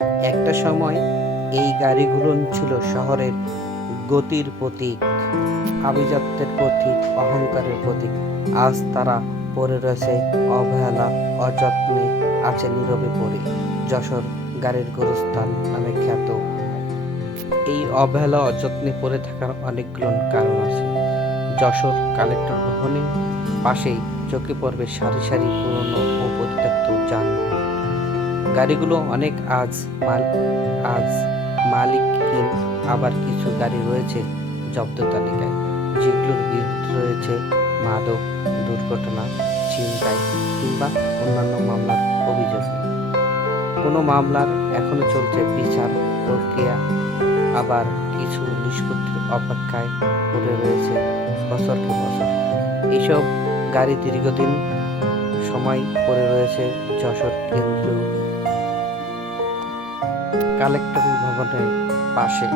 একটা সময় এই গাড়িগুলো ছিল শহরের গতির প্রতীক, আভিজাত্যের প্রতীক, অহংকারের প্রতীক। আজ তারা পড়ে রয়েছে অবহেলা, অযত্নে আছে নীরবে পড়ে। যশোর গাড়ির গোরস্থান নামে খ্যাত। এই অবহেলা, অযত্নে পড়ে থাকার অনেকগুলো কারণ আছে। যশোর কালেক্টর ভবনের পাশেই চোখে পড়বে সারি সারি পুরনো ও পরিত্যক্ত যানবাহন গাড়িগুলো অনেক আজ মাল, আজ মালিকহীন আবার কিছু গাড়ি রয়েছে জব্দ তালিকায়, যেগুলোর বিরুদ্ধে রয়েছে মাদক, দুর্ঘটনা, ছিনতাই কিংবা অন্যান্য মামলার অভিযোগ। কোনো মামলার এখনও চলছে বিচার প্রক্রিয়া। আবার কিছু নিষ্পত্তির অপেক্ষায় পড়ে রয়েছে বছরকে বছর। এইসব গাড়ি দীর্ঘদিন সময় পড়ে রয়েছে যশোর কেন্দ্রীয় কালেক্টর ভবনের পাশে।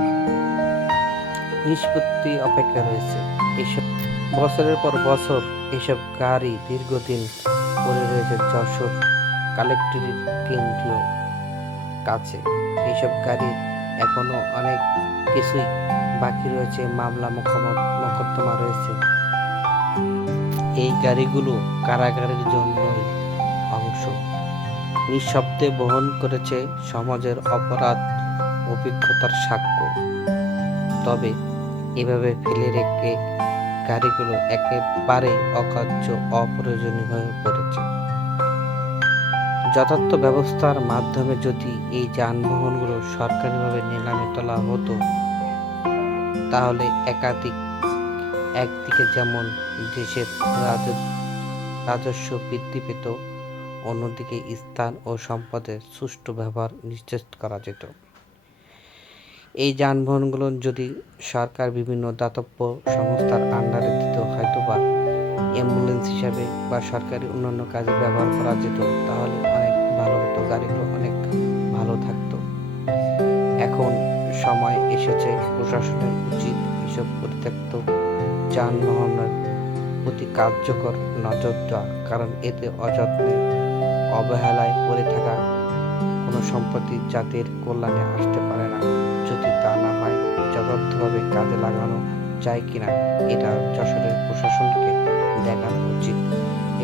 নিষ্পত্তি অপেক্ষা রয়েছে। এইসব বছরের পর বছর এইসব গাড়ি দীর্ঘদিন পড়ে রয়েছে যশোর কালেক্টরের কেন্দ্রীয় কাছে। এইসব গাড়ি এখনও অনেক কিছুই বাকি রয়েছে, মামলা মোকদ্দমা রয়েছে। এই গাড়িগুলো কারাগারের জন্যই অংশ। নিঃশব্দে বহন করেছে সমাজের অপরাধ, অভিজ্ঞতার সাক্ষ্য। তবে এভাবে ফেলে রেখে গাড়িগুলো একেবারে অকার্য, অপ্রয়োজনীয় হয়ে পড়েছে। যথার্থ ব্যবস্থার মাধ্যমে যদি এই যানবাহনগুলো সরকারিভাবে নিলামে তোলা হতো, তাহলে একাধিক, একদিকে যেমন দেশের রাজস্ব বৃদ্ধি পেত অন্যদিকে স্থান ও সম্পদের সুষ্ঠু ব্যবহার নিশ্চিত করা যেত। এই যানবাহনগুলো যদি সরকার বিভিন্ন দাতব্য সংস্থার আন্ডারে দিত, হয়তোবা অ্যাম্বুলেন্স হিসাবে বা সরকারি অন্যান্য কাজে ব্যবহার করা যেত, তাহলে অনেক ভালো হতো, গাড়িগুলো অনেক ভালো থাকতো। এখন সময় এসেছে, প্রশাসনের উচিত এসব পরিত্যক্ত যানবাহনের প্রতি কার্যকর নজর দেওয়া, কারণ এতে অযত্নে অবহেলায় পড়ে থাকা কোনো সম্পত্তি জাতির কল্যাণে আসতে পারে না। যদি তা না হয়, যথার্থভাবে কাজে লাগানো যায় কিনা, এটা যশোরের প্রশাসনকে দেখানো উচিত।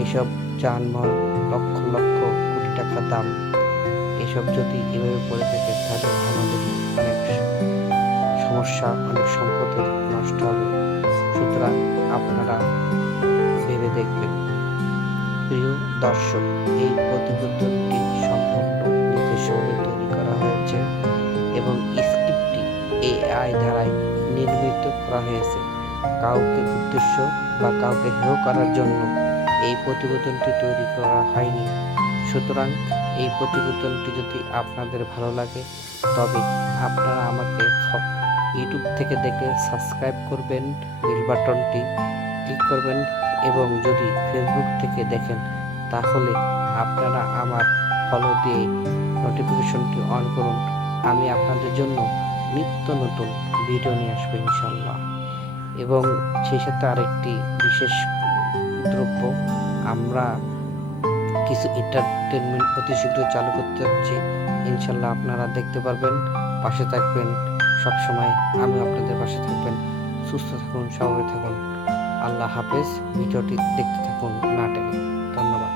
এসব যানবাহন লক্ষ লক্ষ কোটি টাকা দাম। এসব যদি এভাবে পড়ে থাকে, তাহলে আমাদের অনেক সমস্যা, অনেক সম্পদের নষ্ট হবে। সুতরাং আপনারা ভেবে দেখবেন। প্রিয় দর্শক, এই প্রতিবেদনটি সম্পূর্ণ নিজস্বভাবে তৈরি করা হয়েছে এবং স্ক্রিপ্টটি এআই দ্বারাই নির্মিত করা হয়েছে। কাউকে উদ্দেশ্য বা কাউকে হেয় করার জন্য এই প্রতিবেদনটি তৈরি করা হয়নি। সুতরাং এই প্রতিবেদনটি যদি আপনাদের ভালো লাগে, তবে আপনারা আমাকে ইউটিউব থেকে দেখে সাবস্ক্রাইব করবেন। বেল বাটনটি ক্লিক করবেন এবং যদি ফেসবুক থেকে দেখেন, তাহলে আপনারা আমার ফলো দিয়ে নোটিফিকেশনটি অন করুন। আমি আপনাদের জন্য নিত্য নতুন ভিডিও নিয়ে আসব ইনশাল্লাহ এবং সেই সাথে আরেকটি বিশেষ দ্রব্য, আমরা কিছু এন্টারটেনমেন্ট অতি শীঘ্র চালু করতে যাচ্ছি। ইনশাল্লাহ আপনারা দেখতে পারবেন, পাশে থাকবেন, সবসময় আমি আপনাদের পাশে থাকবেন। সুস্থ থাকুন স্বাভাবিক থাকুন। আল্লাহ হাফেজ ভিডিওটি দেখতে থাকুন না টেনে। ধন্যবাদ।